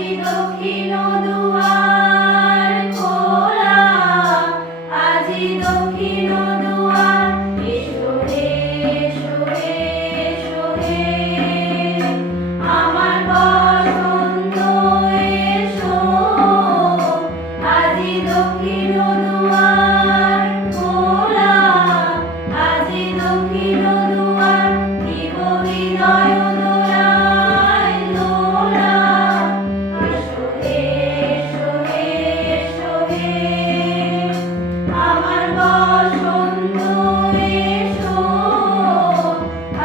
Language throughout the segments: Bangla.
আজি দক্ষিণ দুয়ার খোলা, আজি দক্ষিণ দুয়ার। এসো হে, এসো হে, এসো হে, আমার বসন্ত এসো। আজি দক্ষিণ দুয়ার খোলা, আজি দক্ষিণ দুয়ার। দিব হৃদয় দোলায় দোলা। এসো হে, এসো হে, এসো হে, আমার বসন্ত এসো।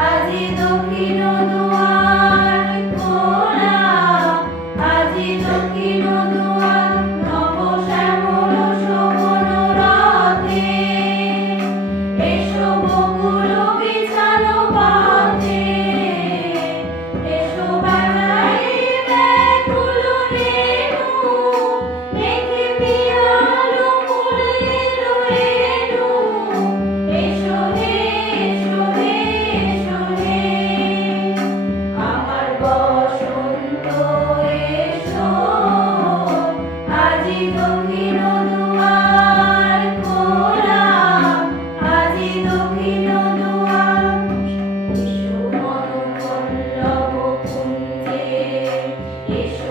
আজি দক্ষিণ দুয়ার খোলা, আজি দক্ষিণ দুয়ার। নব শ্যামল শোভন রথে, এসো বকুল বিছানো পথে। এসো বেড়াইবে কুল রেণু, মেঘে পিয়ালো ফুলের রেণু। এসো হে, এসো হে, এসো হে, আমার বসন্ত এসো। আজি দক্ষিণ দুয়ার খোলা, আজি দক্ষিণ দুয়ার। এসো মনোপল্লব কুঞ্জে, এসো